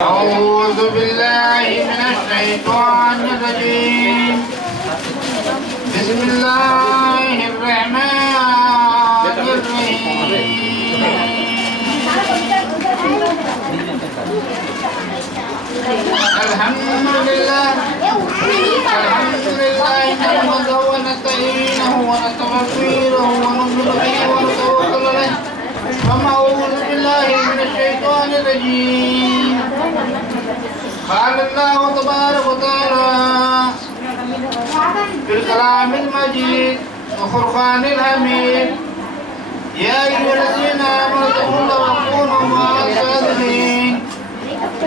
أعوذ بالله من الشيطان الرجيم بسم الله الرحمن الرحيم الحمد لله نحمده ونستعينه ونستغفره ونؤمن به ونتوكل عليه أعوذ بالله من الشيطان الرجيم قال الله تبارك وتعالى في الكلام المجيد وفرقان الحميد يا أيها الذين آمنوا اتقوا الله وكونوا مع الصادقين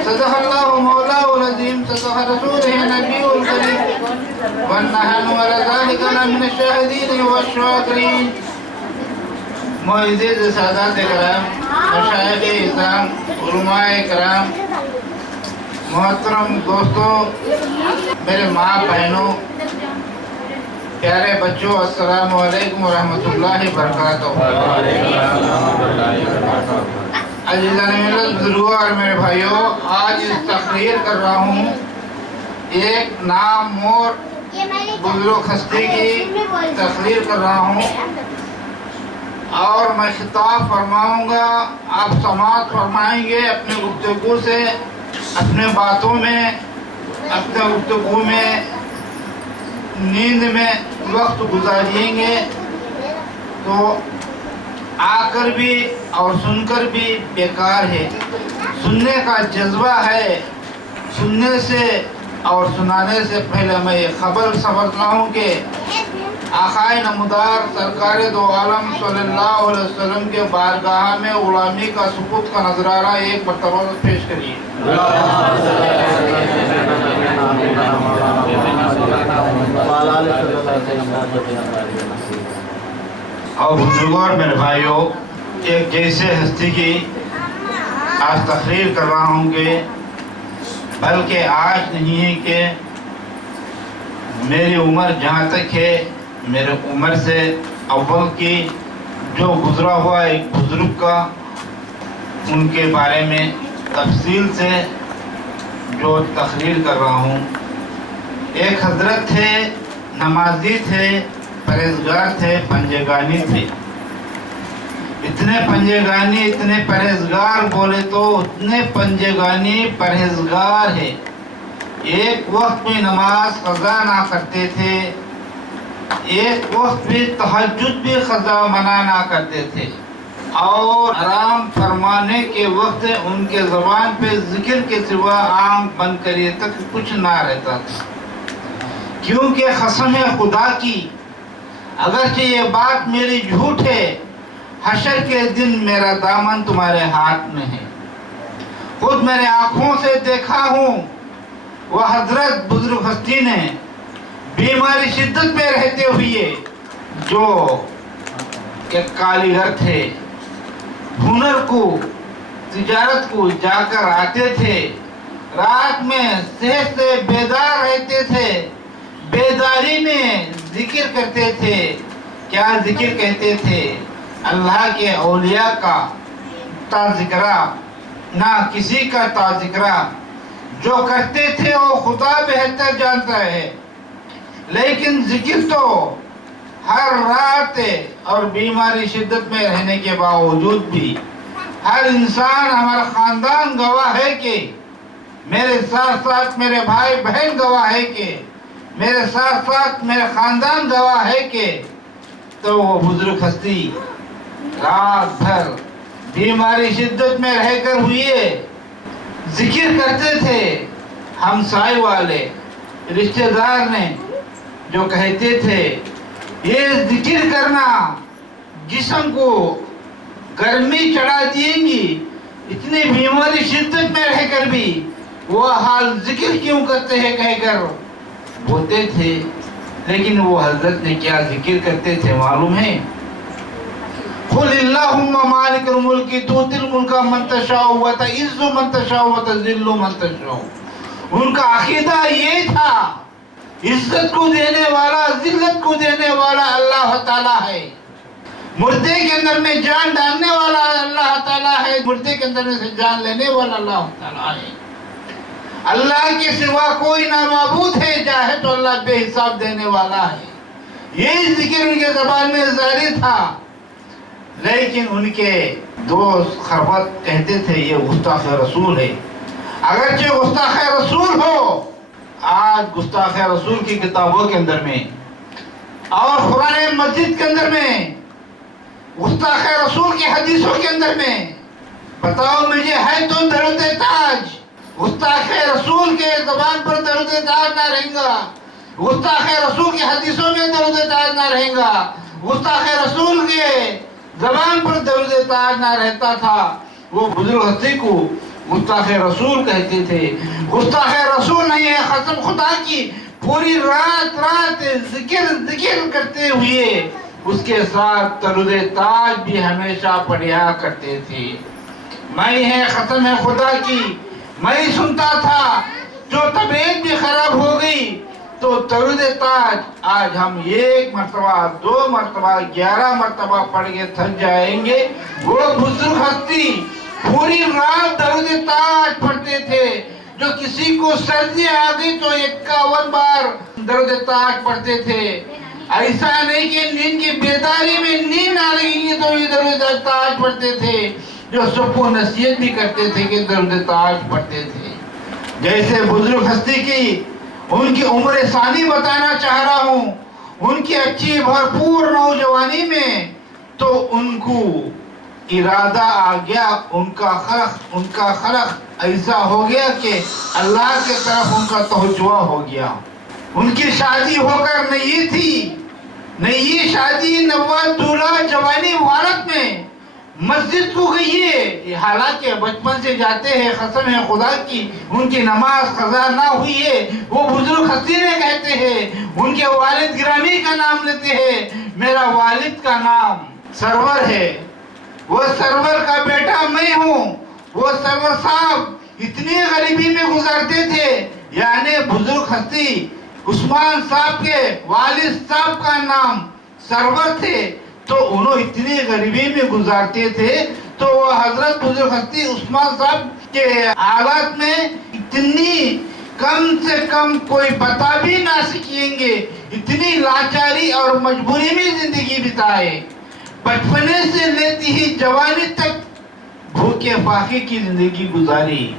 صدق الله مولاه العظيم صدق رسوله النبي الكريم ونحن على ذلك لمن الشاهدين والشاكرين معزز سادات کرام مشائخ اسلام علماء کرام محترم دوستوں میرے ماں بہنوں پیارے بچوں السلام علیکم ورحمۃ اللہ وبرکاتہ عزیزان ملت بزرگوں اور میرے بھائیوں آج اس تقریر کر رہا ہوں ایک نام مور بزرگ ہستی کی تقریر کر رہا ہوں اور میں خطاب فرماؤں گا آپ سماعت فرمائیں گے اپنے گفتگو سے اپنے باتوں میں اپنے گفتگو میں نیند میں وقت گزاریں گے تو آ کر بھی اور سن کر بھی بیکار ہے سننے کا جذبہ ہے سننے سے اور سنانے سے پہلے میں یہ خبر سمجھتا ہوں کہ آقائے نمودار سرکار دو عالم صلی اللہ علیہ وسلم کے بارگاہ میں غلامی کا سقوط کا نظرانہ ایک مرتبہ پیش کریے اور بزرگوں اور میرے بھائیوں ایک جیسے ہستی کی آج تقریر کر رہا ہوں کہ بلکہ آج نہیں ہے کہ میری عمر جہاں تک ہے میرے عمر سے اول کی جو گزرا ہوا ایک بزرگ کا ان کے بارے میں تفصیل سے جو تقریر کر رہا ہوں ایک حضرت تھے نمازی تھے پرہیزگار تھے پنجگانی تھے اتنے پنجگانی اتنے پرہیزگار بولے تو اتنے پنجگانی پرہیزگار ہے ایک وقت میں نماز قضا نہ کرتے تھے ایک وقت بھی تہجد بھی قضا منع نہ کرتے تھے اور آرام فرمانے کے وقت ان کے زبان پہ ذکر کے سوا آنکھ بند کریے تک کچھ نہ رہتا تھا کیونکہ قسم خدا کی اگرچہ یہ بات میری جھوٹ ہے حشر کے دن میرا دامن تمہارے ہاتھ میں ہے خود میرے آنکھوں سے دیکھا ہوں وہ حضرت بزرگ ہستی نے بیماری شدت میں رہتے ہوئے جو ایک کاریگر تھے ہنر کو تجارت کو جا کر آتے تھے رات میں صحت سے بیدار رہتے تھے بیداری میں ذکر کرتے تھے کیا ذکر کہتے تھے اللہ کے اولیاء کا تذکرہ نہ کسی کا تذکرہ جو کرتے تھے وہ خدا بہتر جانتا ہے لیکن ذکر تو ہر رات اور بیماری شدت میں رہنے کے باوجود بھی ہر انسان ہمارا خاندان گواہ ہے کہ میرے ساتھ ساتھ میرے بھائی بہن گواہ ہے کہ میرے ساتھ ساتھ میرے خاندان گواہ ہے کہ تو وہ بزرگ ہستی رات بھر بیماری شدت میں رہ کر ہوئے ذکر کرتے تھے ہمسائے والے رشتہ دار نے جو کہتے تھے یہ ذکر کرنا جسم کو گرمی چڑھا دیں گی اتنی بیماری شدت میں رہ کر بھی وہ حال ذکر کیوں کرتے ہیں کہہ کر بولتے تھے لیکن وہ حضرت نے کیا ذکر کرتے تھے معلوم ہے قل اللہم مالک الملک تؤتی الملک من تشاء وتعز من تشاء وتذل من تشاء ان کا عقیدہ یہ تھا عزت کو دینے والا ذلت کو دینے والا اللہ تعالیٰ ہے مردے کے اندر میں جان ڈالنے والا اللہ تعالیٰ ہے، مردے کے اندر سے جان لینے والا اللہ تعالیٰ ہے۔ اللہ کے سوا کوئی نامعبود ہے، چاہے تو اللہ بے حساب دینے والا ہے، یہی ذکر ان کے زبان میں جاری تھا۔ لیکن ان کے دوست خربت کہتے تھے یہ گستاخ رسول ہے، اگرچہ گستاخ رسول ہو، آج گستاخ رسول کی کتابوں کے اندر میں اور قرآن مجید کے اندر میں، گستاخ رسول کی حدیثوں کے اندر میں، بتاؤ مجھے ہے تو درود تاج، گستاخ رسول کے زبان پر درود تاج نہ رہیں گا، گستاخ رسول کی حدیثوں میں درود تاج نہ رہیں گا، گستاخ رسول کے زبان پر درود تاج نہ رہتا تھا، وہ بزرگ ہستی کو گستاخ رسول کہتے تھے۔ گستاخ رسول نہیں ہے، قسم خدا کی، پوری رات ذکر کرتے ہوئے اس کے ساتھ درود تاج بھی ہمیشہ پڑھا کرتے تھے۔ میں ہے، قسم ہے خدا کی، میں سنتا تھا، جو طبیعت بھی خراب ہو گئی تو درود تاج آج ہم 1 مرتبہ 2 مرتبہ 11 مرتبہ پڑھ کے تھک جائیں گے۔ وہ بزرگ ہستی پوری رات درود تاج پڑھتے تھے، جو کسی کو سردی آ گئی تو 51 بار درود تاج پڑھتے تھے۔ ایسا نہیں کہ نیند کی بیداری میں نیند آ رہی تو یہ درود تاج پڑھتے تھے، جو سب کو نصیحت بھی کرتے تھے کہ درود تاج پڑھتے تھے۔ جیسے بزرگ ہستی کی ان کی عمر ثانی بتانا چاہ رہا ہوں، ان کی اچھی بھرپور نوجوانی میں تو ان کو ارادہ آ گیا، ان کا خلق ایسا ہو گیا کہ اللہ کے طرف ان کا توجہ ہو گیا۔ ان کی شادی ہو کر نہیں تھی، نئی شادی نوہ دولہا جوانی حالت میں مسجد کو گئی ہے، حالانکہ بچپن سے جاتے ہیں، قسم ہے خدا کی ان کی نماز قضا نہ ہوئی ہے۔ وہ بزرگ ہستی نے کہتے ہیں، ان کے والد گرامی کا نام لیتے ہیں، میرا والد کا نام سرور ہے، وہ سرور کا بیٹا میں ہوں۔ وہ سرور صاحب اتنی غریبی میں گزارتے تھے، یعنی بزرگ ہستی عثمان صاحب کے والد صاحب کا نام سرور تھے، تو انہوں اتنی غریبی میں گزارتے تھے، تو وہ حضرت بزرگ ہستی عثمان صاحب کے حالات میں اتنی کم سے کم کوئی بتا بھی نہ سکیں گے، اتنی لاچاری اور مجبوری میں زندگی بتائے، بچپنے سے لیتی ہی جوانی تک بھوکے فاقے کی زندگی گزاری۔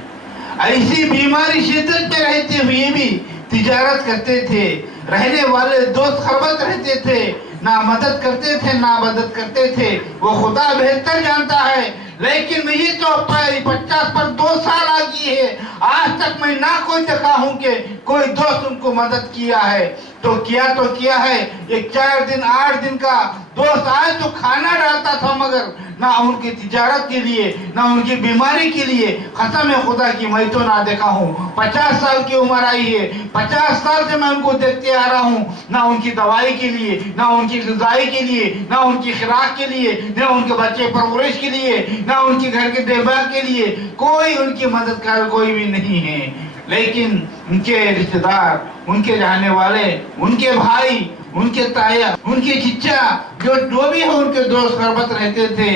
ایسی بیماری شدت میں رہتے ہوئے بھی تجارت کرتے تھے، رہنے والے دوست خربت رہتے تھے، نہ مدد کرتے تھے نہ مدد کرتے تھے، وہ خدا بہتر جانتا ہے۔ لیکن میں یہ تو 50 پر 2 سال آ گئی ہے، آج تک میں نہ کوئی دیکھا ہوں کہ کوئی دوست ان کو مدد کیا ہے، تو کیا ہے، ایک 4 دن 8 دن کا دوست آئے تو کھانا ڈالتا تھا، مگر نہ ان کی تجارت کے لیے نہ ان کی بیماری کے لیے، قسم ہے خدا کی میں تو نہ دیکھا ہوں۔ 50 سال کی عمر آئی ہے، 50 سال سے میں ان کو دیکھتے آ رہا ہوں، نہ ان کی دوائی کے لیے نہ ان کی غذائی کے لیے نہ ان کی خوراک کے لیے نہ ان کے بچے پرورش کے لیے نہ ان کے گھر کے دیکھ بھال کے لیے کوئی ان کی مددگار کوئی بھی نہیں ہے۔ لیکن ان کے رشتہ دار، ان کے جانے والے، ان کے بھائی، ان کے تایا، ان کے چچا، جو بھی ہو ان کے دوست قربت رہتے تھے،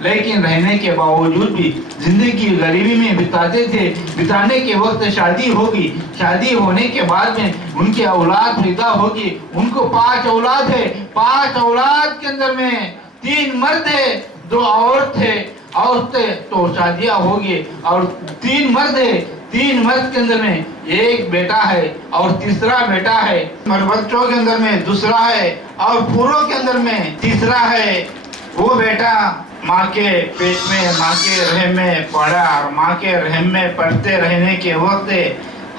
لیکن رہنے کے باوجود بھی زندگی غریبی میں بتاتے تھے۔ بتانے کے وقت شادی ہوگی، شادی ہونے کے بعد میں ان کی اولاد پیدا ہوگی، ان کو 5 اولاد ہے، 5 اولاد کے اندر میں 3 مرد ہے 2 عورت ہے، عورتیں تو شادیاں ہوگی، اور 3 مرد ہے، 3 مرد کے اندر میں 1 بیٹا ہے اور تیسرا بیٹا ہے، بچوں کے اندر میں دوسرا ہے اور پوروں کے اندر میں تیسرا ہے۔ وہ بیٹا ماں کے پیٹ میں، ماں کے رحم میں پڑا، اور ماں کے رحم میں پڑھتے رہنے کے وقت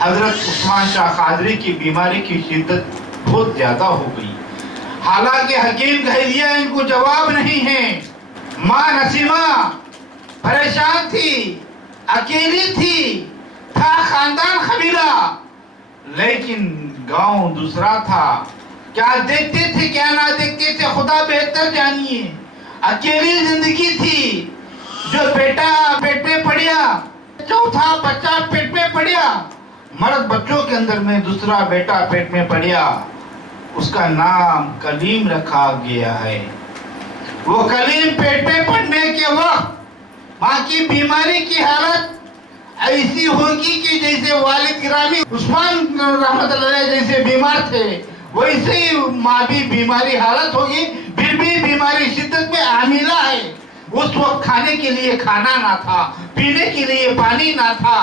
حضرت عثمان شاہ قادری کی بیماری کی شدت بہت زیادہ ہو گئی۔ حالانکہ حکیم کہہ دیا ان کو جواب نہیں ہے۔ ماں نسیمہ پریشان تھی، اکیلی تھی، تھا خاندان قبیلہ، لیکن گاؤں دوسرا تھا۔ کیا دیکھتے تھے کیا نہ دیکھتے تھے خدا بہتر جانیے۔ اکیلی زندگی تھی، جو بیٹا پیٹ میں پڑیا، چوتھا بچہ پیٹ میں پڑیا، مرد بچوں کے اندر میں دوسرا بیٹا پیٹ میں پڑیا، اس کا نام کلیم رکھا گیا ہے۔ وہ کلیم پیٹ میں پڑنے کے وقت ماں کی بیماری کی حالت ایسی ہوگی کہ جیسے والد گرامی عثمان رحمت اللہ علیہ جیسے بیمار تھے ویسے ہی ماں بھی بیماری حالت ہوگی، پھر بھی بیماری شدت میں عاملہ ہے۔ اس وقت کھانے کے لیے کھانا نہ تھا، پینے کے لیے پانی نہ تھا،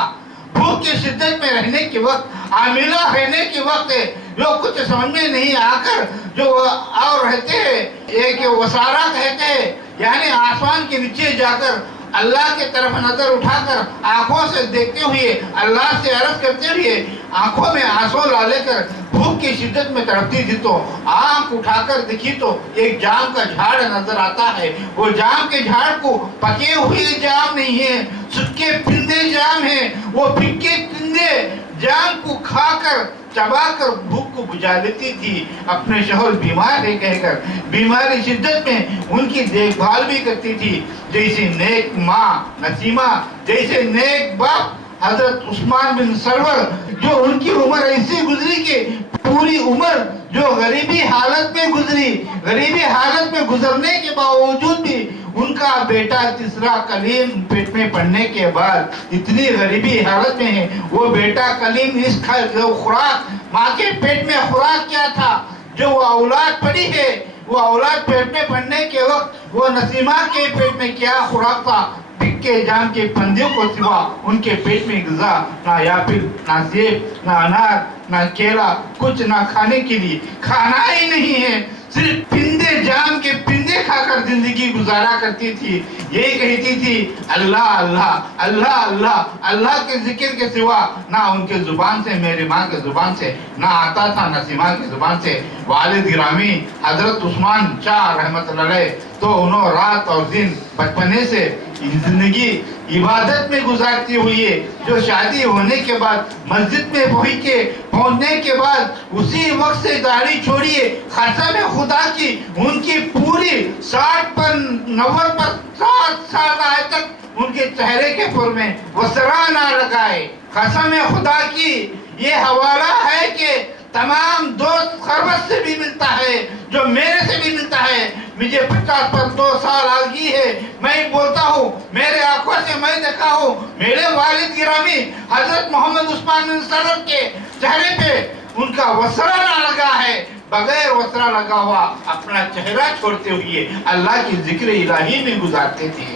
بھوک کی شدت میں رہنے کے وقت، عاملہ رہنے کے وقت جو کچھ سمجھ میں نہیں آ کر جو اور رہتے ہیں ایک وسارہ کہتے ہیں، یعنی آسمان کے نیچے جا کر اللہ کی طرف نظر اٹھا کر آنکھوں سے دیکھتے ہوئے اللہ سے عرض کرتے ہوئے آنکھوں میں آنسو لا لے کر بھوک کی شدت میں تڑپتی تھی تو آنکھ اٹھا کر دیکھی تو ایک جام کا جھاڑ نظر آتا ہے۔ وہ جام کے جھاڑ کو پکے ہوئے جام نہیں ہے، سکے پندے جام ہیں، وہ پھکے پندے جام کو کھا کر چبا کر بھوک کو بجھا لیتی تھی۔ اپنے شوہر بیمار ہے کہہ کر بیماری شدت میں ان کی دیکھ بھال بھی کرتی تھی، جیسے نیک ماں نسیمہ، جیسے نیک باپ حضرت عثمان بن سرور، جو ان کی عمر ایسی گزری کہ پوری عمر جو غریبی حالت میں گزری، غریبی حالت میں گزرنے کے باوجود بھی ان کا بیٹا تیسرا کلیم پیٹ میں پڑنے کے بعد اتنی غریبی حالت میں ہے، وہ بیٹا کلیم اس خوراک ماں کے پیٹ میں خوراک کیا تھا جو وہ اولاد پڑی ہے، وہ اولاد پیٹ میں پڑنے کے وقت وہ نسیمہ کے پیٹ میں کیا خوراک تھا، پھکے جام کے پندیوں کو سوا ان کے پیٹ میں غذا نہ ایپل نہ سیب نہ انار نہ کیلا، کچھ نہ کھانے کے لیے کھانا ہی نہیں ہے، صرف پندے جام کے پندے کھا کر زندگی گزارا کرتی تھی۔ یہی کہتی تھی اللہ اللہ اللہ اللہ، اللہ کے ذکر کے سوا نہ ان کے زبان سے، میری ماں کے زبان سے نہ آتا تھا، نسیمہ کی زبان سے۔ والد گرامی حضرت عثمان شاہ رحمت اللہ علیہ تو انہوں رات اور دن بچپنے سے زندگی عبادت میں گزارتی ہوئی ہے، جو شادی ہونے کے بعد مسجد میں پہنچنے کے بعد اسی وقت سے داڑھی چھوڑیے، قسم خدا کی ان کی پوری 60 پر 90 پر 7 سال آئے تک ان کے چہرے کے پر میں وسرا نہ لگائے۔ قسم خدا کی یہ حوالہ ہے کہ تمام دوست خربت سے بھی ملتا ہے، جو میرے سے بھی ملتا ہے، مجھے 50 پر 2 سال آگئی ہے، میں بولتا ہوں، میرے آنکھوں سے میں دیکھا ہوں، میرے والد گرامی حضرت محمد عثمان بن سرور کے چہرے پہ ان کا وسرا نہ لگا ہے، بغیر وسرا لگا ہوا اپنا چہرہ چھوڑتے ہوئے اللہ کی ذکر الہی میں گزارتے تھے۔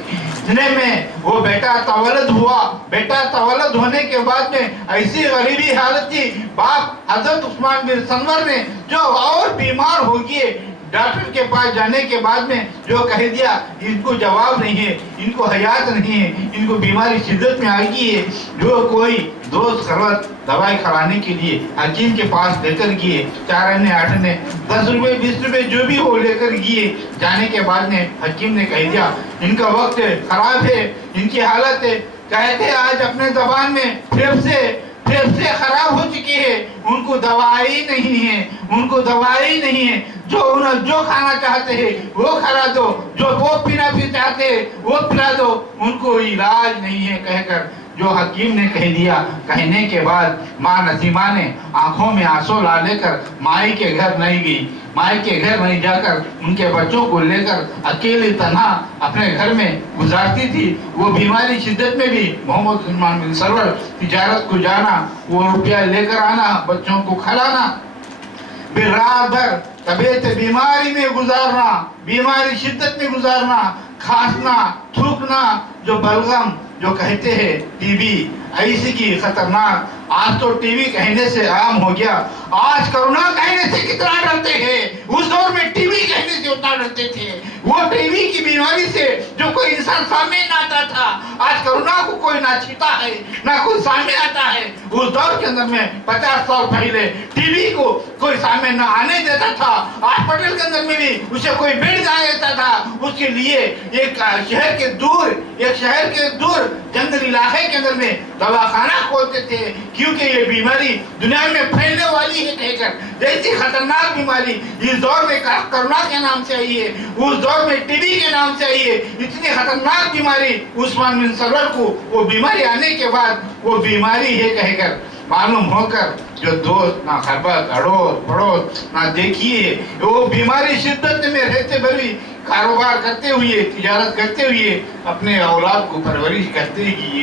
جنہیں میں وہ بیٹا تولد ہوا، بیٹا تولد ہونے کے بعد میں ایسی غریبی حالت تھی، باپ حضرت عثمان بن سرور نے جو اور بیمار ہو گئے، ڈاکٹر کے پاس جانے کے بعد میں جو کہہ دیا ان کو جواب نہیں ہے، ان کو حیات نہیں ہے، ان کو بیماری شدت میں آگئی ہے، جو کوئی دوست خلوت دوائی کھلانے کے لیے حکیم کے پاس لے کر گئے، 4 آنے 8 آنے 10 روپے 20 روپے جو بھی ہو لے کر گئے، جانے کے بعد میں حکیم نے کہہ دیا ان کا وقت خراب ہے، ان کی حالت ہے، کہتے آج اپنے زبان میں پھر سے خراب ہو چکی ہے، ان کو دوائی نہیں ہے، ان کو دوائی نہیں ہے، جو کھانا چاہتے ہیں وہ کھلا دو، جو وہ پینا بھی چاہتے ہیں وہ پلا دو، ان کو علاج نہیں ہے کہہ کر جو حکیم نے کہہ دیا، کہنے کے بعد ماں نسیمہ نے آنکھوں میں آنسو لا لے کر مائی کے گھر نہیں گئی، مائی کے گھر نہیں جا کر ان کے بچوں کو لے کر اکیلی تنہا اپنے گھر میں گزارتی تھی۔ وہ بیماری شدت میں بھی محمد عثمان بن سرور تجارت کو جانا، وہ روپیہ لے کر آنا، بچوں کو کھلانا، پھر رات بھر طبیعت بیماری میں گزارنا، بیماری شدت میں گزارنا، کھانسنا، تھوکنا، جو بلغم جو کہتے ہیں ٹی بی، ایسی کی خطرناک، آج تو ٹی وی کہنے سے عام ہو گیا، آج کرونا کہنے سے کتنا ڈرتے ہیں، اس دور میں ٹی وی کہنے سے اتنا ڈرتے تھے، وہ ٹی وی کی بیماری سے جو کوئی انسان سامنے نہ آتا تھا، آج کرونا کو کوئی نہ چھیتا ہے، نہ کوئی سامنے آتا ہے۔ اس دور کے اندر میں 50 سال پہلے ٹی وی کو کوئی سامنے نہ آنے دیتا تھا، ہاسپٹل کے اندر میں بھی اسے کوئی بیٹھ جانے دیتا تھا، اس کے لیے ایک شہر کے دور جنگل علاقے کے اندر میں دواخانہ کھولتے تھے، کیونکہ یہ بیماری دنیا میں پھیلنے والی ہے کہہ کر، جیسی خطرناک بیماری اس دور میں کرونا کے نام سے آئی ہے، اس دور میں ٹی بی کے نام سے آئی ہے، اتنی خطرناک بیماری عثمان بن سرور کو وہ بیماری آنے کے بعد وہ بیماری ہے کہہ کر معلوم ہو کر جو دوست نہ خربت اڑوس پڑوس نہ دیکھیے، وہ بیماری شدت میں رہتے بھری کاروبار کرتے ہوئے، تجارت کرتے ہوئے اپنے اولاد کو پرورش کرتے گئے۔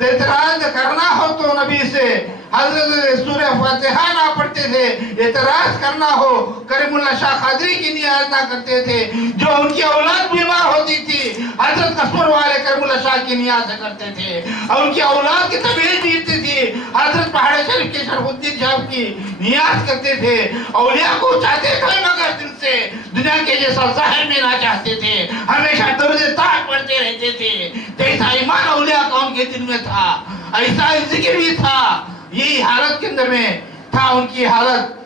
اعتراض کرنا ہو تو نبی سے حضرت سورہ فاتحہ نہ پڑھتے تھے، اعتراض کرنا ہو کریم اللہ شاہ قادری کی نیاز نہ کرتے تھے، جو ان کی اولاد بیمار ہوتی تھی حضرت قصور والے کریم اللہ شاہ کی نیاز کرتے تھے، اور ان کی اولاد کی طبیعت بیٹتی تھی حضرت پہاڑ شریف کے شرف الدین صاحب کی نیاز کرتے تھے، اولیاء کو چاہتے تھے مگر دل سے دنیا کے جیسا ظاہر میں نہ چاہتے تھے، ہمیشہ درود طاعت پڑھتے رہتے تھے، جیسا ایمان اولیاء کا ان کے دل میں تھا ایسا ذکر بھی تھا، یہی حالت کے اندر میں تھا ان کی حالت۔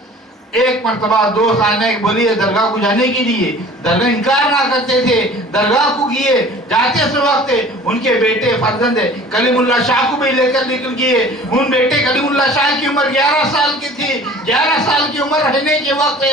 ایک مرتبہ دوست آنے بولیے درگاہ کو جانے کے لیے، درگاہ انکار نہ کرتے تھے، درگاہ کو گئے، جاتے اس وقت ان کے بیٹے فرزند کلیم اللہ شاہ کو بھی لے کر نکل گئے۔ ان بیٹے کلیم اللہ شاہ کی عمر 11 سال کی تھی، 11 سال کی عمر رہنے کے وقت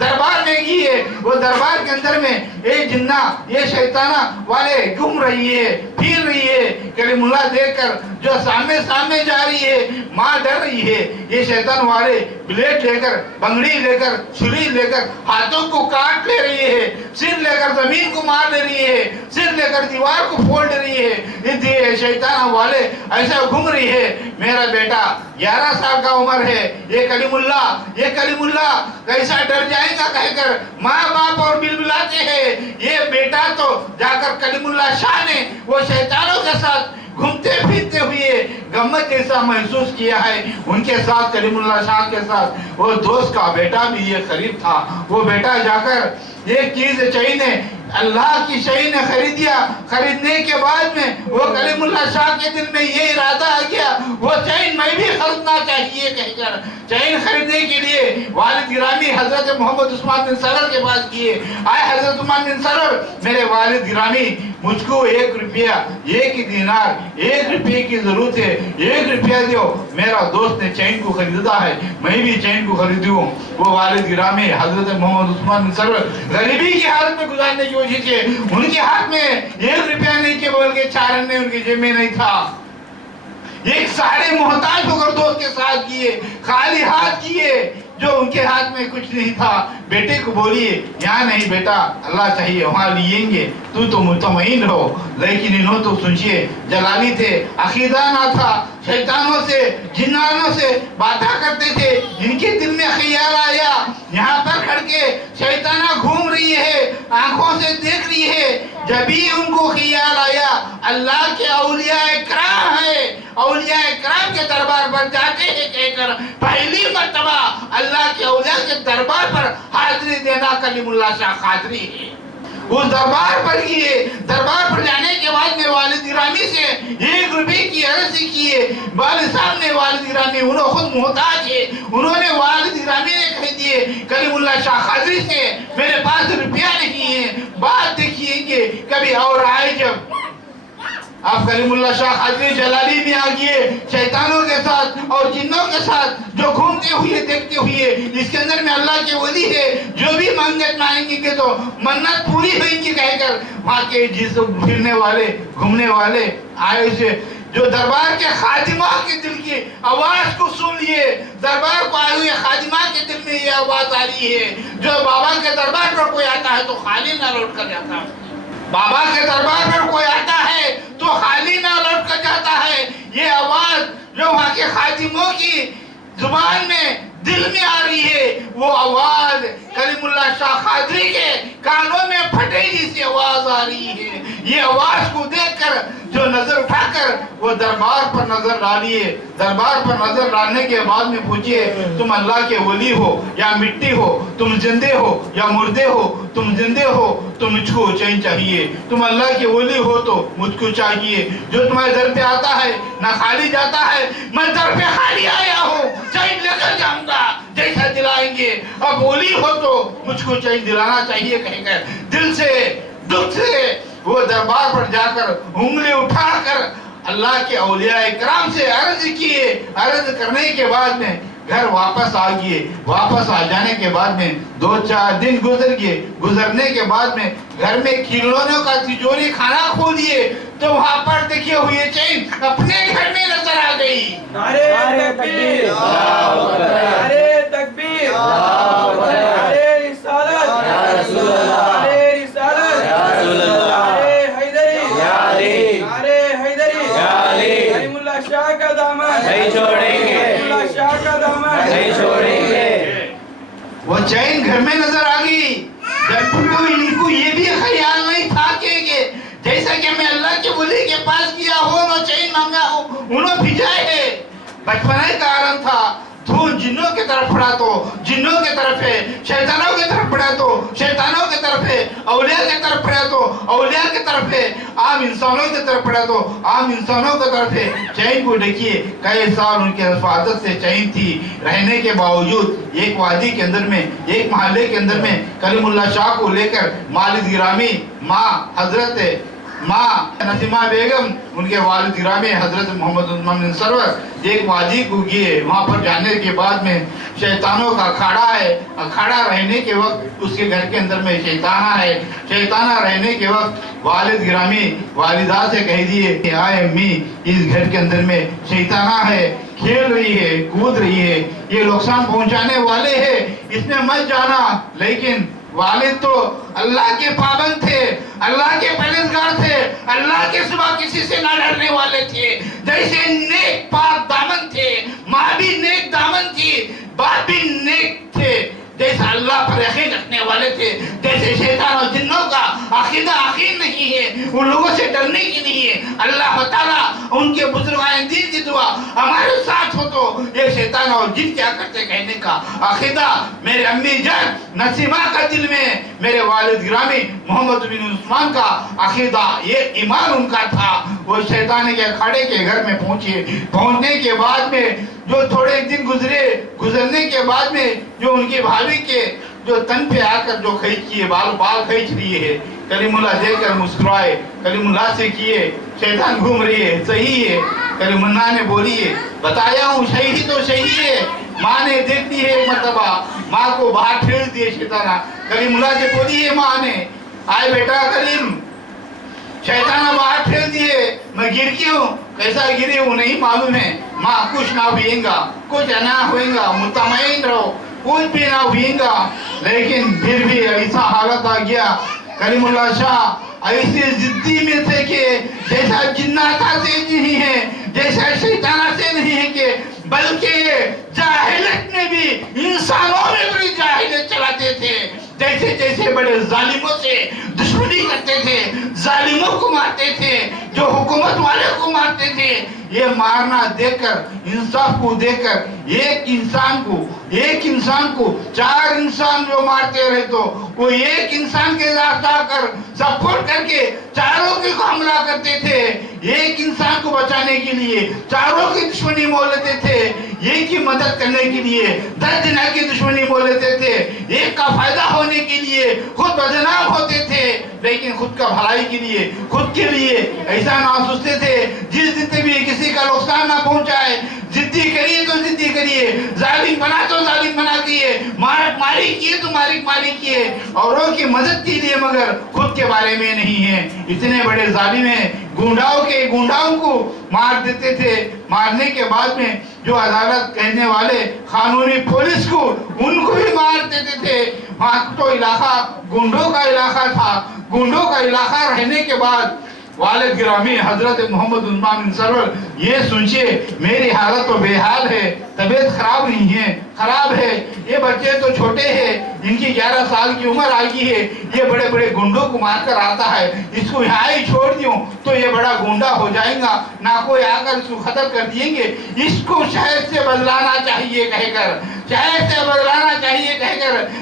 دربار میں گئے، وہ دربار کے اندر میں یہ جنہ یہ شیطانہ والے گھوم رہی ہے، پھر رہی ہے، کلیم اللہ دیکھ کر جو سامنے جا رہی ہے، ماں ڈر رہی ہے، یہ شیطان والے بلیڈ لے کر بنگڑی لے کر چھری لے کر ہاتھوں کو کاٹ لے رہی ہے، سر لے کر زمین کو مار لے رہی ہے، سر لے کر دیوار کو پھوڑ لے رہی ہے، شیطان والے ایسا گھوم رہی ہے۔ میرا بیٹا 11 سال کا عمر ہے، یہ کلیم اللہ کیسا ڈر جائے گا کہہ کر ماں باپ اور بلبلاتے ہیں، یہ بیٹا تو جا کر کلیم اللہ شاہ نے وہ شیطانوں کے ساتھ گھومتے پھرتے ہوئے غمت جیسا محسوس کیا ہے، ان کے ساتھ کلیم اللہ شاہ کے ساتھ وہ دوست کا بیٹا بھی یہ قریب تھا، وہ بیٹا جا کر ایک چیز چاہیے اللہ کی شہی نے خریدنے کے بعد میں وہ کلیم اللہ شاہ کے دل میں یہ ارادہ آ گیا وہ چین میں بھی خریدنا چاہیے کہہ کر چین خریدنے کے لیے والد گرامی حضرت محمد عثمان بن سرور کے پاس کیے، آئے حضرت عثمان بن سرور میرے والد گرامی مجھ کو 1 روپیہ 1 دینار 1 روپے کی ضرورت ہے، 1 روپیہ دیو، میرا دوست نے چین کو خریدا ہے میں بھی چین کو خریدوں۔ وہ والد گرامی حضرت محمد عثمان بن سرور غریبی کی حالت میں گزارنے کی وجہ سے ان کے ہاتھ میں 1 روپیہ نہیں کہ بول کے 4 انڈے ان کی جیب میں نہیں تھا، ایک سارے محتاج ہو کر دوست کے ساتھ کیے، خالی ہاتھ کیے، جو ان کے ہاتھ میں کچھ نہیں تھا۔ بیٹے کو بولیے یہاں نہیں بیٹا اللہ چاہیے وہاں لیں گے، تو مطمئن رہو، لیکن انہوں تو سنچیے جلالی تھے، عقیدہ نہ تھا، شیطانوں سے جنانوں سے باتیں کرتے تھے، ان کے دل میں خیال آیا یہاں پر کھڑ کے شیطانہ گھوم رہی ہے، آنکھوں سے دیکھ رہی ہے، جب ہی ان کو خیال آیا اللہ کے اولیاء اکرام ہے، اولیاء اکرام کے دربار پر جاتے ہیں کہہ کر پہلی مرتبہ اللہ کے اولیاء کے دربار پر حاضری دینا کلیم اللہ شاہ قادری ہے۔ اس دربار پر کیے، دربار پر جانے کے بعد میں والد گرامی سے 1 روپے کی عرض کیے، والد صاحب نے والد گرامی انہوں خود محتاج ہے، انہوں نے والد گرامی نے کہہ دیے کلیم اللہ شاہ قادری سے میرے پاس روپیہ نہیں ہے، بات دیکھیے گے کبھی اور آئے جب آپ کلیم اللہ شاہ قادری جلالی میں آگئے شیطانوں کے ساتھ اور جنوں کے ساتھ جو گھومتے ہوئے دیکھتے ہوئے اس کے اندر میں اللہ کے ولی ہے، جو بھی منت مانگیں گے تو منت پوری ہوئیں گی کہہ کر وہاں کے جس پھرنے والے گھومنے والے آئے سے جو دربار کے خادمہ کے دل کی آواز کو سن لیے، دربار کو آئے ہوئے خادمہ کے دل میں یہ آواز آ رہی ہے جو بابا کے دربار پر کوئی آتا ہے تو خالی نہ لوٹ کر جاتا ہے، بابا کے دربار پر کوئی آتا ہے تو خالی نہ لوٹ کر جاتا ہے، یہ آواز جو وہاں کے خادموں کی زبان میں دل میں آ رہی ہے وہ آواز کلیم اللہ شاہ قادری کے کانوں میں پھٹے جیسی آواز آ رہی ہے۔ یہ آواز کو دیکھ کر جو نظر اٹھا کر وہ دربار پر نظر ڈالیے، دربار پر نظر ڈالنے کے بعد میں پوچھئے تم اللہ کے ولی ہو یا مٹی ہو، تم زندے ہو یا مردے ہو، تم زندے ہو تو مجھ کو چین چاہیے، تم اللہ کے ولی ہو تو مجھ کو چاہیے، جو تمہارے در پہ آتا ہے نہ خالی جاتا ہے، میں در پہ خالی آیا ہوں چین لے کر جاؤں گا جیسا دلائیں گے، اب ولی ہو تو مجھ کو چین دلانا چاہیے کہہ کر دل سے دکھ سے وہ دربار پر جا کر انگلی اٹھا کر اللہ کے اولیاء اکرام سے عرض کیے، عرض کرنے کے بعد میں گھر واپس آ گئے، واپس آ جانے کے بعد میں 2-4 دن گزر گئے، گزرنے کے بعد میں گھر میں کھلونوں کا تجوری خانہ کھولیے تو وہاں پر دیکھے ہوئے چین اپنے گھر میں نظر آ گئی۔ نعرہ تکبیر، نعرہ تکبیر، نعرہ رسالت، یا رسول اللہ، نعرہ رسالت، یا رسول اللہ، نعرہ حیدری، یا علی، نعرہ حیدری، یا علی، کلیم اللہ وہ چین گھر میں نظر آ گئی. جب ان کو یہ بھی خیال نہیں تھا کہ جیسا کہ میں اللہ کے ولی کے پاس گیا ہوں انہوں چین مانگا ہوں انہوں بھیجائے ہے. بچپنے کا عالم تھا. دھون جنوں کی طرف پڑا تو جنوں کی طرف ہے, شیطانوں کی طرف پڑا تو شیطانوں کی طرف ہے, اولیاء کی طرف پڑا تو اولیاء کی طرف ہے, عام انسانوں کی طرف پڑا تو عام انسانوں کی طرف ہے. چین کو دیکھیے کئی سال ان کے حفاظت سے چین تھی رہنے کے باوجود ایک وادی کے اندر میں ایک محلے کے اندر میں کلیم اللہ شاہ کو لے کر والد گرامی ماں حضرت ماں نسیمہ بیگم ان کے والد گرامی حضرت محمد عثمان بن سرور ایک وادی کو گئے. وہاں پر جانے کے بعد میں شیطانوں کا اکھاڑا ہے. اکھاڑا رہنے کے وقت اس کے گھر کے اندر میں شیطانہ ہے. شیطانہ رہنے کے وقت والد گرامی والدہ سے کہہ دیے کہ آئے امی اس گھر کے اندر میں شیطانہ ہے, کھیل رہی ہے, کود رہی ہے, یہ نقصان پہنچانے والے ہیں, اس میں مت جانا. لیکن والد تو اللہ کے پابند تھے, اللہ کے پرہیزگار تھے, اللہ کے سوا کسی سے نہ ڈرنے والے تھے. جیسے نیک پاک دامن تھے, ماں بھی نیک دامن تھی, باپ بھی نیک تھے, جیسا اللہ پر یقین رکھنے والے تھے. جیسے شیطان اور جنوں کا عقیدہ عقید نہیں ہے, ان لوگوں سے ڈرنے کی نہیں ہے. اللہ تعالیٰ ان کے بزرگان دین کی دعا ہمارے ساتھ ہو تو یہ شیطان اور جن کیا کرتے کہنے کا عقیدہ میرے امی جان نسیمہ کا دل میں, میرے والد گرامی محمد بن عثمان کا عقیدہ یہ ایمان ان کا تھا. وہ شیطان کے اکھاڑے کے گھر میں پہنچے. پہنچنے کے بعد میں جو تھوڑے دن گزرنے کے بعد میں جو ان کی بھابھی کے جو تن پہ آ کر جو کھینچ کیے بال کھینچ رہی ہے, کلیم اللہ دیکھ کر مسکرائے, کلیم اللہ سے کیے شیطان گھوم رہی ہے, صحیح ہے. کلیم اللہ نے بولی ہے بتایا ہوں صحیح تو صحیح ہے. ماں نے دیکھ دی ہے ایک مرتبہ, ماں کو باہر پھیر دیے شیطانہ. کلیم اللہ سے بولی ہے ماں نے, آئے بیٹا کلیم شیطانہ باہر پھیر دیے, میں گر کیوں کیسا گری ہوں نہیں معلوم ہے. ماں کچھ نہ ہوئیں گا, کچھ نہ ہوئیں گا, مطمئن رہو, کچھ بھی نہ ہوئیں گا. لیکن پھر بھی ایسا حالت آ گیا کلیم اللہ شاہ ایسی ضدی میں تھے کہ جیسا جناتہ سے نہیں ہے, جیسا شیطانہ سے نہیں ہے, کہ بلکہ جاہلت میں بھی انسانوں میں بھی جاہلت چلاتے تھے. جیسے جیسے بڑے ظالموں سے دشمنی کرتے تھے, ظالموں کو مارتے تھے, جو حکومت والے کو مارتے تھے. یہ مارنا دیکھ کر, انصاف کو دیکھ کر, ایک انسان کو 4 انسان جو مارتے رہے تو وہ ایک انسان کے ساتھ آ کر سپورٹ کر کے چاروں کے کو حملہ کرتے تھے. ایک انسان کو بچانے کے لیے چاروں کی دشمنی مول لیتے تھے, ایک کی مدد کرنے کے لیے 10 جنہ کی دشمنی مول لیتے تھے, ایک کا فائدہ ہونے کے لیے خود بدنام ہوتے تھے, لیکن خود کا بھلائی کے لیے خود کے لیے ایسا نہ سوچتے تھے جس دن بھی کسی کا نقصان نہ پہنچائے. ضدی کریے تو ضدی کریے, ظالم بنا تو ظالم بنا کیے, مالک کیے تو مالک کیے, اوروں کی مدد کے لیے مگر خود کے بارے میں نہیں ہے. اتنے بڑے ظالم ہیں, گنڈاؤں کو مار دیتے تھے. مارنے کے بعد میں جو عدالت کہنے والے قانونی پولیس کو ان کو بھی مار دیتے تھے. وہاں تو علاقہ گنڈوں کا علاقہ تھا. گنڈوں کا علاقہ رہنے کے بعد والد گرامی حضرت محمد عثمان بن سرور یہ سوچے میری حالت تو بے حال ہے, طبیعت خراب نہیں ہے, خراب ہے, یہ بچے تو چھوٹے ہیں, ان کی 11 سال کی عمر آ گئی ہے, یہ بڑے بڑے گنڈوں کو مار کر آتا ہے, اس کو یہاں ہی چھوڑ دیوں تو یہ بڑا گنڈا ہو جائے گا, نہ کوئی آ کر اس کو ختم کر دیں گے. اس کو شہر سے بدلانا چاہیے کہہ کر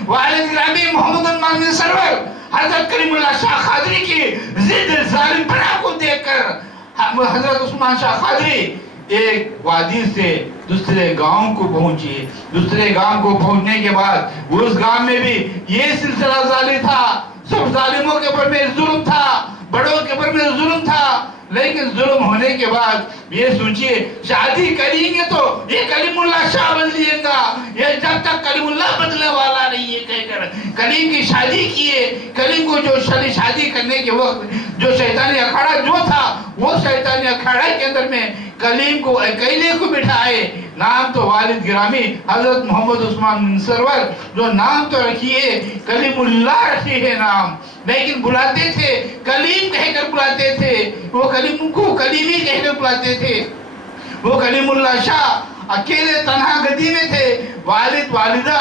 والد گرامی محمد عثمان بن سرور حضرت کریم اللہ شاہ قادری کی ضد ظالم پناہ کو دیکھ کر حضرت عثمان شاہ قادری ایک وادی سے دوسرے گاؤں کو پہنچے. دوسرے گاؤں کو پہنچنے کے بعد اس گاؤں میں بھی یہ سلسلہ جاری تھا. سب ظالموں کے اوپر میں ظلم تھا, بڑوں کے اوپر میں ظلم تھا. لیکن ظلم ہونے کے بعد یہ سوچئے شادی کریں گے تو یہ کلیم اللہ شاہ بن لیے گا, یہ جب تک کلیم اللہ بدلنے والا نہیں ہے کہہ کر کلیم کی شادی کیے. کلیم کو جو شادی کرنے کے وقت جو شیطانی اکھاڑا جو تھا وہ شیطانی اکھاڑے کے اندر میں کلیم کو اکیلے کو بٹھائے. نام تو والد گرامی حضرت محمد عثمان بن سرور جو نام تو رکھیے کلیم اللہ رکھے ہے نام, لیکن بلاتے تھے کلیم کہہ کر بلاتے تھے. وہ کلیم کو کلیمی کہہ کر بلاتے تھے. وہ کلیم اللہ شاہ اکیلے تنہا گدی میں تھے. والد والدہ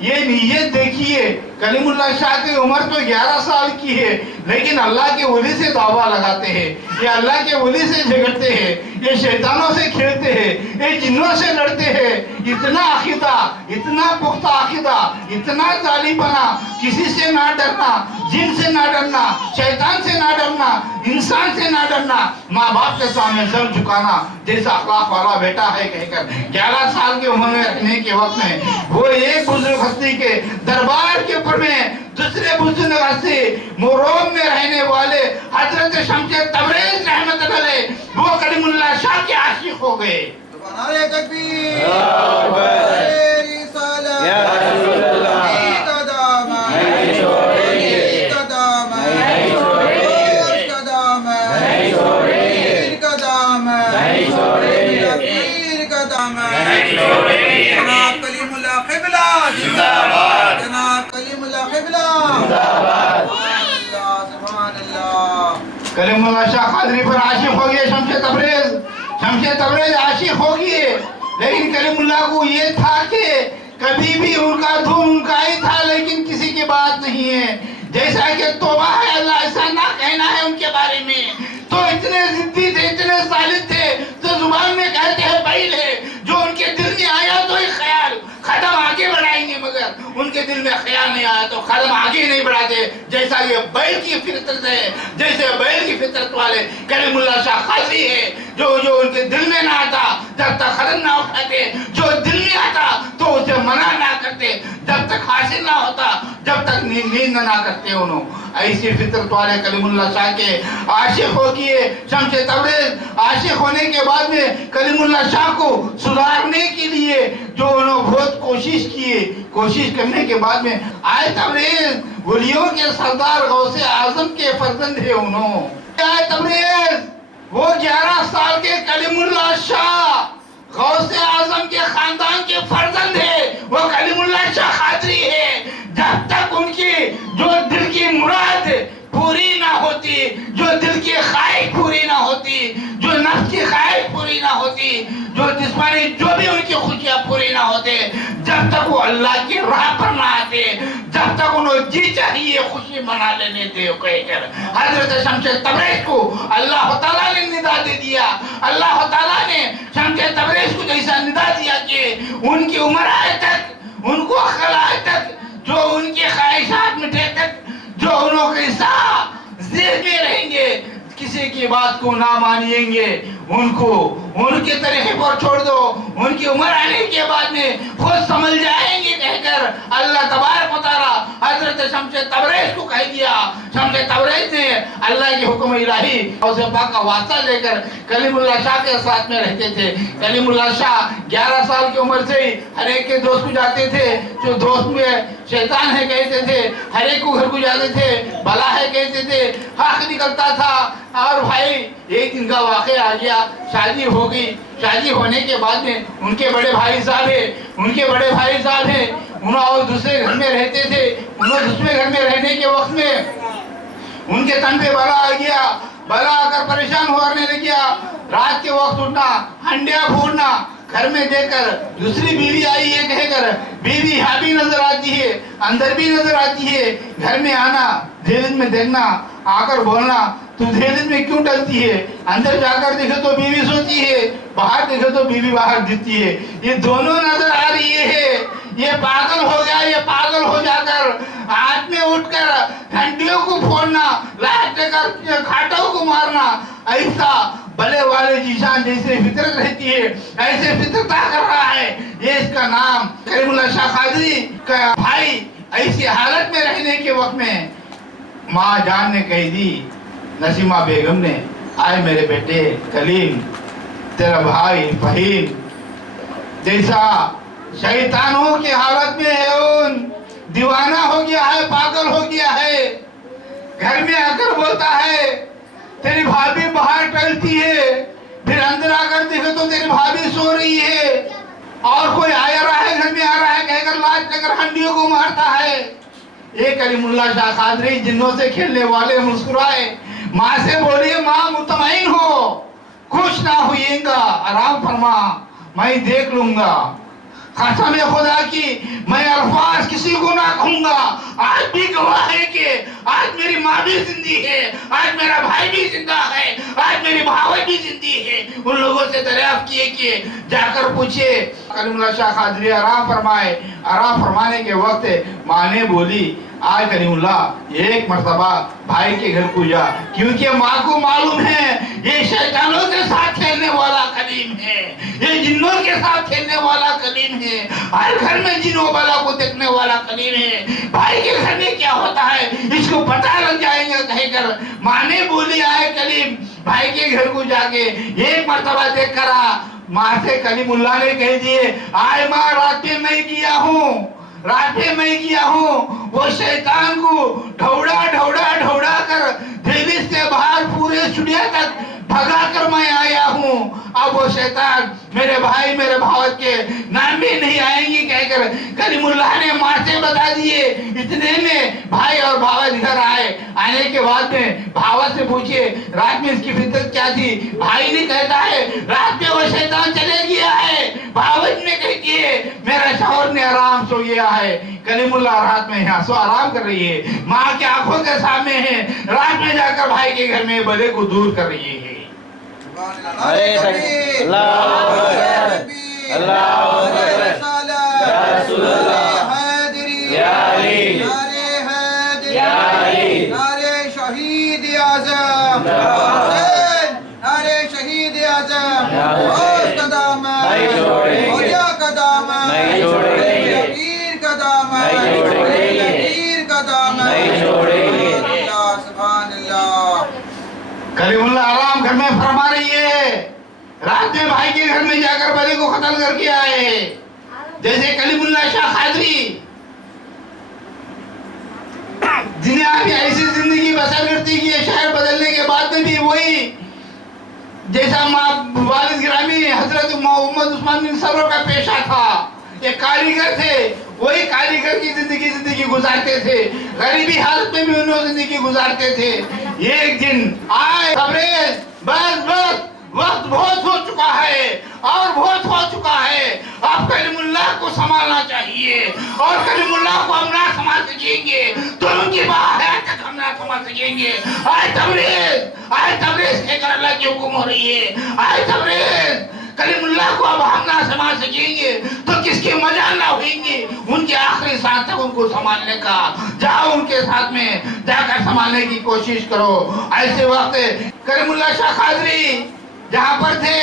یہ نیت دیکھیے کلیم شاہ کی عمر تو 11 سال کی ہے لیکن اللہ کے ولی سے دعویٰ لگاتے ہیں یہ اللہ کے ولی سے جھگڑتے ہیں یہ شیطانوں سے کھیلتے ہیں یہ جنوں سے لڑتے ہیں اتنا عقیدہ اتنا پختہ عقیدہ اتنا ظالم بنا کسی سے نہ ڈرنا جن سے نہ ڈرنا شیطان سے نہ ڈرنا انسان سے نہ ڈرنا ماں باپ کے سامنے سر جھکانا جیسا اخلاق والا بیٹا ہے کہہ کر 11 سال کی عمر میں رہنے کے وقت میں وہ ایک بزرگ ہستی کے دربار کے اوپر میں دوسرے بزرگ ہستی روم میں رہنے والے حضرت شمس تبریز رحمت اللہ علیہ وہ کلیم اللہ شاہ کے عاشق ہو گئے نعرہ تکبیر نعرہ رسالت یا رسول اللہ قدم نہیں چھوڑیں گے قدم نہیں چھوڑیں گے قدم نہیں چھوڑیں گے قدم نہیں چھوڑیں گے تکبیر قدم نہیں چھوڑیں گے جناب کلیم اللہ قبلہ زندہ باد جناب کلیم اللہ قبلہ زندہ باد سبحان اللہ کلیم اللہ شاہ قادری پر عاشق ہو گئے شمس تبریز عاشق ہو گئے لیکن کلیم اللہ کو یہ تھا کہ کبھی بھی ان کا دھن ان کا ہی تھا لیکن کسی کی بات نہیں ہے جیسا کہ توبہ ہے اللہ ایسا نہ کہنا ہے ان کے بارے میں تو اتنے ضدی تھے اتنے ظالم تھے تو زبان میں کہتے ہیں بیل ہے جو ان کے دل میں آیا تو ایک خیال قدم آگے بڑھائیں گے مگر ان کے دل میں خیال نہیں آیا تو قدم آگے نہیں بڑھاتے جیسا یہ بیل کی فطرت ہے جیسے بیل کی فطرت والے کلیم اللہ شاہ قادری ہے جو ان کے دل میں نہ آتا جب تک قدم نہ اٹھاتے جو دل میں آتا تو اسے منع نہ کرتے جب تک حاصل نہ ہوتا جب تک نیند نہ کرتے انہوں ایسی فطرت والے کلیم اللہ شاہ کے عاشق ہو کیے شمس تبریز عاشق ہونے کے بعد میں کلیم اللہ شاہ کو سدھارنے کے لیے جو انہوں بہت کوشش کیے کوشش کرنے کے بعد میں آئے تبریز ولیوں کے سردار غوث اعظم کے فرزند ہے انہوں آئے تبریز وہ 11 سال کے کلیم اللہ شاہ غوث اعظم کے خاندان کے فرزند ہے وہ کلیم اللہ شاہ قادری ہے جب تک ان کی جو دل کی مراد پوری نہ ہوتی جو دل کی خواہش پوری نہ ہوتی جو نفس کی خواہش پوری نہ ہوتی جو جسمانی جو بھی ان کی خوشیاں پوری نہ ہوتے جب تک وہ اللہ کی راہ پر نہ آتے جب تک انہوں جی چاہیے خوشی منا لینے دے کہہ کر حضرت شمس تبریز کو اللہ تعالیٰ نے ندا دے دیا اللہ تعالیٰ نے شمس تبریز کو جیسا ندا دیا کہ ان کی عمر آئے تک ان کو عقل آئے تک جو ان کی خواہشات مٹے تک جو انہوں کے ساتھ ذہن میں رہیں گے کسی کی بات کو نہ مانیں گے ان کو ان کے طریقے پر چھوڑ دو ان کی عمر آنے کے بعد میں خود سمجھ جائیں گے کہہ کر اللہ تبارک و تعالی حضرت شمس تبریز کو کہہ دیا شمس تبریز نے اللہ کی حکم الہی اور پاک کا واسطہ لے کر کلیم اللہ شاہ کے ساتھ میں رہتے تھے کلیم اللہ شاہ 11 سال کی عمر سے ہی ہر ایک کے دوست کو جاتے تھے جو دوست میں شیطان ہے کہتے تھے ہر ایک کو گھر کو جاتے تھے بلا ہے کہتے تھے حق نکلتا تھا اور بھائی ایک دن کا واقعہ آ گیا شادی ہو گئی شادی ہونے کے بعد میں ان کے بڑے بھائی صاحب ہیں انہوں اور دوسرے گھر میں رہتے تھے انہوں دوسرے گھر میں رہنے کے وقت میں ان کے تن پہ بلا آ گیا بلا آ کر پریشان ہونے لگ گیا رات کے وقت اٹھنا ہنڈیا پھوڑنا گھر میں دیکھ کر دوسری بیوی آئی ہے کہہ کر بیوی یہاں بھی نظر آتی ہے اندر بھی نظر آتی ہے گھر میں آنا دھیرج میں دیکھنا آ کر بولنا تو دھیرج میں کیوں ڈلتی ہے اندر جا کر دیکھو تو بیوی سوتی ہے باہر دیکھو تو بیوی باہر دکھتی ہے یہ دونوں نظر آ رہی ہے یہ پاگل ہو گیا یہ پاگل ہو جا کر ہاتھ میں اٹھ کر گھنٹیوں کو پھوڑنا لائٹ لے کر کھاٹوں کو مارنا ایسا بلے والے جیشان جیسے فطرت رہتی ہے ایسے فطرتا کر رہا ہے یہ اس کا نام کلیم اللہ شاہ قادری کا بھائی ایسی حالت میں رہنے کے وقت میں ماں جان نے کہہ دی نسیمہ بیگم نے آئے میرے بیٹے کلیم تیرا بھائی فہیم جیسا شیطانوں کی حالت میں ہے دیوانہ ہو گیا ہے پاگل ہو گیا ہے گھر میں آ کر بولتا ہے تیری بھابھی باہر ٹلتی ہے پھر اندر آ کر دیکھو تو تیری بھابھی سو رہی ہے اور کوئی آیا رہا ہے گھر میں آ رہا ہے کہہ کر لاٹ لے کر ہنڈیوں کو مارتا ہے یہ کلیم اللہ شاہ قادری جنوں سے کھیلنے والے مسکرائے ماں سے بولیے ماں مطمئن ہو خوش نہ ہوئیں گا آرام فرما میں دیکھ لوں گا قسم خدا کی میں الفاظ کسی کو نہ کہوں گا. آج بھی گواہ ہے کہ آج میری ماں بھی زندہ ہے, آج میرا بھائی بھی زندہ ہے, آج میری بھاوی بھی زندہ ہے. ان لوگوں سے دریافت کیے کہ جا کر پوچھے. کلیم اللہ شاہ قادری آرام فرمائے. آرام فرمانے کے وقت ماں نے بولی آج کلیم اللہ ایک مرتبہ بھائی کے گھر کو جا, کیونکہ ماں کو معلوم ہے یہ شیطانوں کے ساتھ کھیلنے والا کلیم ہے, یہ جنوں کے ساتھ کھیلنے والا کلیم ہے, ہر گھر میں جن و بلا کو دیکھنے والا کلیم ہے. بھائی کے گھر میں کیا ہوتا ہے اس کو پتہ لگ جائیں گے کہہ کر ماں نے بولی آئے کلیم بھائی کے گھر کو جا کے ایک مرتبہ دیکھ کر آ. ماں سے کلیم اللہ نے کہہ دیے آئے ماں رات میں میں گیا ہوں, رات میں میں گیا ہوں, وہ شیطان کو ڈھوڑا کر دہلیز سے باہر پورے اسٹوڈیو تک بھگا کر میں آیا ہوں. اب وہ شیطان میرے بھائی میرے بھاوت کے نام بھی نہیں آئیں گی کہہ کر کلیم اللہ نے ماں سے بتا دیے. اتنے میں بھائی اور بھاوت گھر آئے. آنے کے بعد میں بھاوت سے پوچھے رات میں اس کی فطرت کیا تھی. بھائی نے کہتا ہے رات میں وہ شیطان چلے گیا ہے. بھاوت نے کہتی ہے میرا شوہر نے آرام سو گیا ہے. کلیم اللہ رات میں یہاں سو آرام کر رہی ہے, ماں کے آنکھوں کے سامنے ہے. رات میں جا کر بھائی کے گھر میں بلے کو دور کر رہی ہے. اللہ اکبر, اللہ اکبر, یا رسول اللہ, یا علی, یا علی, نعرے شہید اعظم حسین, نعرے شہید اعظم غوث کا دامن, نہیں چھوڑیں گے, اولیاء کا دامن, نہیں چھوڑیں گے, پیر کا دامن, نہیں چھوڑیں گے, پیر کا دامن, نہیں چھوڑیں گے. اللہ سبحان اللہ. کلیم اللہ آرام گھر میں فرما رہی ہے. رات میں بھائی کے گھر میں جا کر بلے کو قتل کر کے آئے. جیسے کلیم اللہ شاہ قادری دنیا میں ایسی زندگی بسر کرتی کہ شہر بدلنے کے بعد میں بھی وہی جیسا والد گرامی حضرت محمد عثمان بن سرور کا پیشہ تھا. ایک کاریگر تھے, وہی کاریگر کی زندگی گزارتے تھے. غریبی حالت میں بھی انہوں زندگی گزارتے تھے. ایک دن آئے تبریز, بس وقت بہت ہو چکا ہے اور بہت ہو چکا ہے. آپ کلیم اللہ کو سنبھالنا چاہیے, اور کلیم اللہ کو ہم نہ سنبھال سکیں گے تو ان کی باحیات تک ہم نہ سنبھال سکیں گے. آئے تبریز کہہ کر اللہ کی حکم ہو رہی ہے. آئے تبریز, کلیم اللہ کو اب ہم نہ سنبھال سکیں گے تو کس کے مجال نہ ہوئیں گے ان کے آخری سانس تک ان کو سنبھالنے کا. جاؤ ان کے ساتھ میں جا کر سنبھالنے کی کوشش کرو. ایسے وقت کلیم اللہ شاہ قادری جہاں پر تھے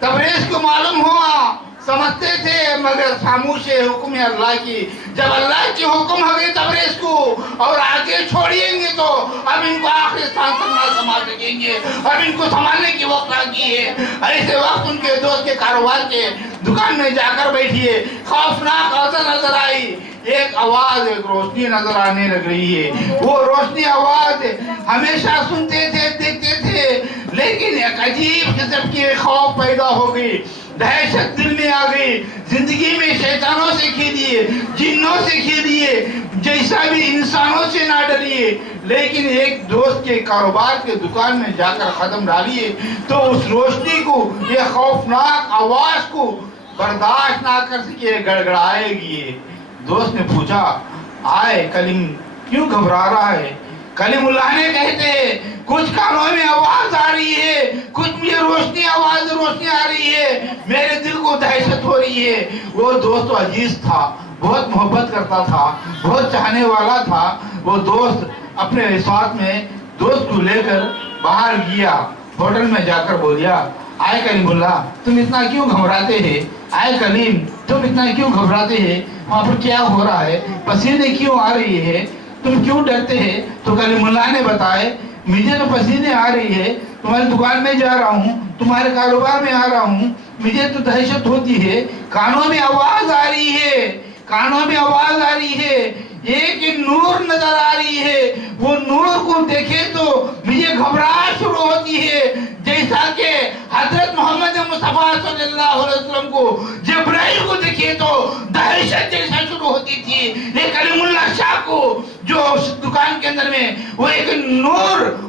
تبریز کو معلوم ہوا, سمجھتے تھے مگر خاموش ہے حکم اللہ کی. جب اللہ کی حکم ہوگی تبریز کو اور آگے چھوڑیں گے تو اب ان کو آخری سانس تک نہ سنبھال سکیں گے, اب ان کو سنبھالنے کی وقت آ گئی ہے. ایسے وقت ان کے دوست کے کاروبار کے دکان میں جا کر بیٹھیے. خوفناک اثر نظر آئی. ایک آواز, ایک روشنی نظر آنے لگ رہی ہے. وہ روشنی آواز ہمیشہ سنتے تھے دیکھتے تھے, لیکن ایک عجیب قسم کی خوف پیدا ہو گئی, دہشت دل میں آ گئی. زندگی میں شیطانوں سے کھیلیے, جنوں سے کھیلیے, جیسا بھی انسانوں سے نہ ڈریے, لیکن ایک دوست کے کاروبار کے دکان میں جا کر قدم ڈالیے تو اس روشنی کو, یہ خوفناک آواز کو برداشت نہ کر سکے, گڑگڑائے گی. دوست نے پوچھا آئے کلیم کیوں گھبرا رہا ہے. کلیم اللہ نے کہتے کچھ کانوں میں آواز آ رہی ہے, کچھ مجھے روشنی آ رہی ہے, میرے دل کو دہشت ہو رہی ہے. وہ دوست عزیز تھا, بہت محبت کرتا تھا, بہت چاہنے والا تھا. وہ دوست اپنے ریسارٹ میں دوست کو لے کر باہر گیا. ہوٹل میں جا کر بولیا آئے کلیم اللہ تم اتنا کیوں گھبراتے ہیں. آئے کلیم تم اتنا کیوں گھبراتے ہیں, وہاں پر کیا ہو رہا ہے, پسینے کیوں آ رہی ہے, تم کیوں ڈرتے ہیں. تو کلیم اللہ نے بتائے مجھے تو پسینے آ رہی ہے, تمہاری دکان میں جا رہا ہوں, تمہارے کاروبار میں آ رہا ہوں, مجھے تو دہشت ہوتی ہے. کانوں میں آواز آ رہی ہے, ایک نور نظر آ رہی ہے. وہ نور کو دیکھے تو مجھے گھبراہٹ شروع ہوتی ہے, جیسا کہ حضرت محمد مصطفیٰ صلی اللہ علیہ وسلم کو جبرائیل کو دیکھے تو دہشت جیسا شروع ہوتی تھی. یہ کلیم اللہ شاہ کو جو دکان کے اندر میں وہ ایک نور,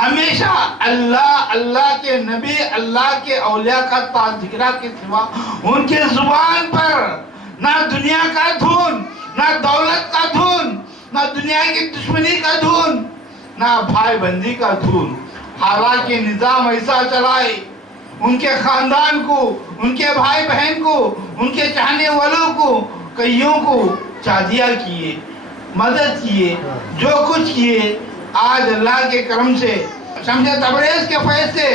ہمیشہ اللہ، اللہ کے نبی، اللہ کے اولیاء کا تذکرہ کے سوا ان کے زبان پر نہ دنیا کا دھن، نہ دولت کا دھن، نہ دنیا کی دشمنی کا دھن، نہ بھائی بندی کا دھن۔ حالانکہ نظام ایسا چلائے، ان کے خاندان کو، ان کے بھائی بہن کو، ان کے چاہنے والوں کو، کئیوں کو شادیاں کیے، مدد کیے، جو کچھ کیے، آج اللہ کے کرم سے شمس تبریز کے فیض سے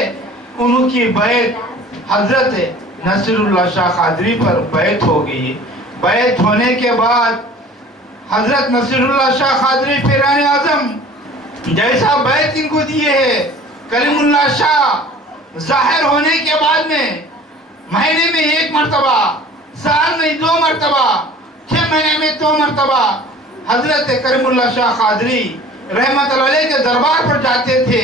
انہوں کی بیعت حضرت نصیر اللہ شاہ قادری پر بیعت ہو گئی۔ بیعت ہونے کے بعد حضرت نصیر اللہ شاہ قادری پیران اعظم جیسا بیعت ان کو دیے ہے، کلیم اللہ شاہ ظاہر ہونے کے بعد میں مہینے میں 1 مرتبہ، سال میں 2 مرتبہ، 6 مہینے میں 2 مرتبہ حضرت کلیم اللہ شاہ قادری رحمت اللہ علیہ کے دربار پر جاتے تھے۔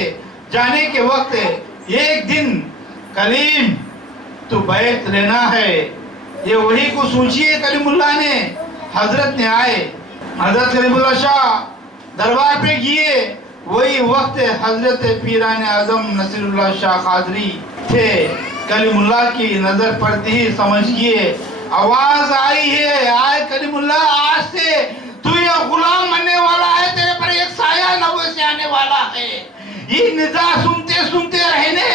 جانے کے وقت ایک دن کلیم تو بیعت لینا ہے، یہ وہی کو سوچیے کلیم اللہ نے، حضرت نے آئے، حضرت کلیم اللہ شاہ دربار پہ گئے، وہی وقت حضرت پیران اعظم نصیر اللہ شاہ قادری تھے۔ کلیم اللہ کی نظر پڑتی ہی سمجھ گئے، آواز آئی ہے، آئے کلیم اللہ، آج سے تو یہ غلام بننے والا ہے، تیرے پر ایک سایہ نبوت سے آنے والا ہے۔ یہ ندا سنتے سنتے رہنے،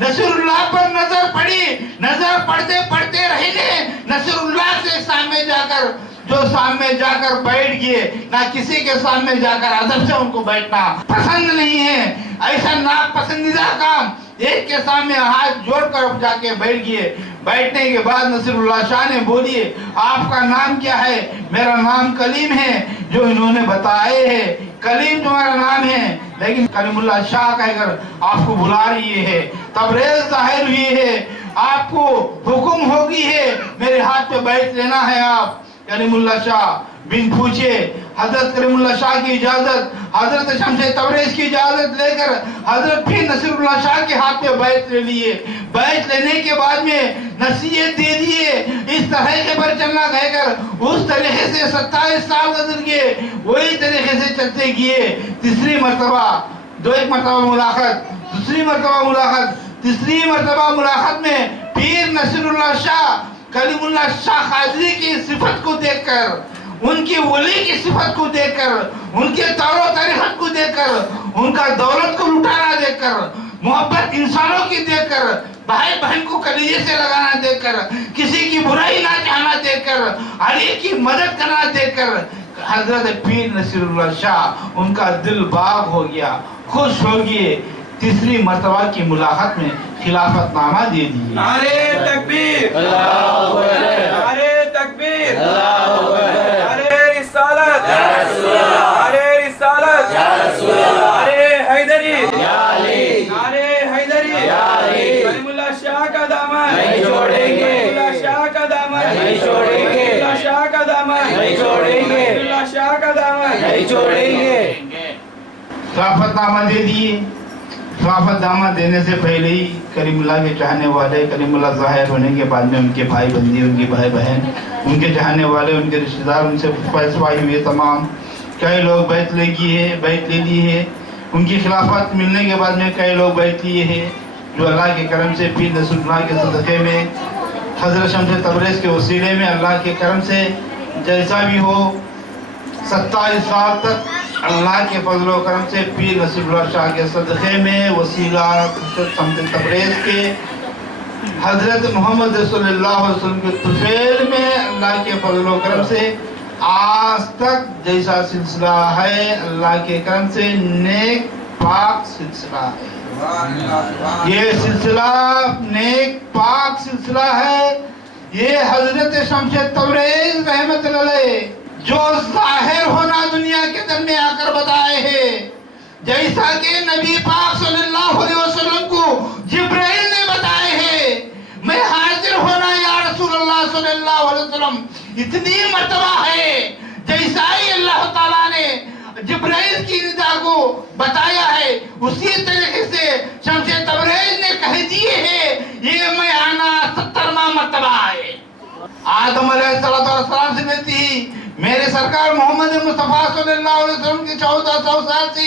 نصیر اللہ پر نظر پڑی، نظر پڑتے پڑتے رہنے، نصیر اللہ سے سامنے جا کر، جو سامنے جا کر بیٹھ گئے، نہ کسی کے سامنے جا کر ادب سے ان کو بیٹھنا پسند نہیں ہے، ایسا ناپسندیدہ کام، ایک کے سامنے ہاتھ جوڑ کر جا کے بیٹھ گئے۔ بیٹھنے کے بعد نصیر اللہ شاہ نے بولیے، آپ کا نام کیا ہے؟ میرا نام کلیم ہے، جو انہوں نے بتائے ہے، کلیم تمہارا نام ہے، لیکن کلیم اللہ شاہ کہہ کر آپ کو بلا رہی ہے، تبریز ظاہر ہوئی ہے، آپ کو حکم ہوگی ہے، میرے ہاتھ پہ بیعت لینا ہے آپ۔ کلیم اللہ شاہ بن پوچھے حضرت کلیم اللہ شاہ کی اجازت، حضرت شمس تبریز کی اجازت لے کر حضرت پھر نصیر اللہ شاہ کے ہاتھ پہ بیعت لے لیے۔ بیعت لینے کے بعد میں نصیحت دے دیے، اس طریقے پر چلنا کہہ کر اس طریقے سے 27 سال گزر گئے، وہی طریقے سے چلتے گئے۔ تیسری مرتبہ، ایک مرتبہ ملاقات، دوسری مرتبہ ملاقات، تیسری مرتبہ ملاقات میں پیر نصیر اللہ شاہ کلیم اللہ شاہ قادری کی صفت کو دیکھ کر، ان کی ولی کی صفت کو دیکھ کر، ان کے طور و طریقت کو دیکھ کر، ان کا دولت کو لٹانا دیکھ کر، محبت انسانوں کی دیکھ کر، بھائی بہن کو کلیجے سے لگانا دیکھ کر، کسی کی برائی نہ چاہنا دیکھ کر، علی کی مدد کرنا دیکھ کر، حضرت پیر نصیر اللہ شاہ ان کا دل باغ ہو گیا، خوش ہو گئے۔ تیسری مرتبہ کی ملاقات میں خلافت نامہ دے دیے۔ نعرے تکبیر، اللہ اکبر، نعرے تکبیر، اللہ اکبر، نعرے رسالت، یا رسول اللہ، نعرے رسالت، یا رسول اللہ، نعرے حیدری، یا علی، نعرے حیدری، یا علی، کلیم اللہ شاہ کا دامن نہیں چھوڑیں گے، کلیم اللہ شاہ کا دامن نہیں چھوڑیں گے، کلیم اللہ شاہ کا دامن نہیں چھوڑیں گے، کلیم اللہ شاہ کا دامن نہیں چھوڑیں گے۔ خلافت نامہ دے دیے۔ خلافت نامہ دینے سے پہلے ہی کلیم اللہ کے چاہنے والے، کلیم اللہ ظاہر ہونے کے بعد میں ان کے بھائی بندی، ان کے بھائی بہن، ان کے چاہنے والے، ان کے رشتہ دار، ان سے فیصلہ ہوئے تمام، کئی لوگ بیعت لے لی ہے۔ ان کی خلافت ملنے کے بعد میں کئی لوگ بیعت لیے ہیں، جو اللہ کے کرم سے پیر نصیر اللہ کے صدقے میں، حضرت شمس تبریز کے وسیلے میں، اللہ کے کرم سے جیسا بھی ہو 27 سال تک اللہ کے فضل و کرم سے پیر نصیر اللہ شاہ کے صدقے میں، وسیلہ شمس تبریز کے، حضرت محمد صلی اللہ علیہ وسلم کے طفیل میں، اللہ کے فضل و کرم سے آج تک جیسا سلسلہ ہے، اللہ کے کرم سے نیک پاک سلسلہ ہے۔ یہ سلسلہ نیک پاک سلسلہ ہے۔ یہ حضرت شمس تبریز رحمت اللہ علیہ جو ظاہر ہونا دنیا کے در میں آ کر بتائے ہیں، جیسا کہ نبی پاک صلی اللہ علیہ وسلم کو جبرائیل نے بتائے ہیں، میں حاضر ہونا یا رسول اللہ صلی اللہ علیہ وسلم اتنی مرتبہ ہے، جیسا ہی اللہ تعالیٰ نے جبرائیل کی ندا کو بتایا ہے، اسی طریقے سے شمس تبریز نے کہہ دیے ہیں، یہ میں آنا 70واں مرتبہ ہے۔ آدم علیہ السلام سے لیتی ہی میرے سرکار محمد مصطفیٰ صلی اللہ علیہ وسلم کی 1400 سال سے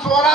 16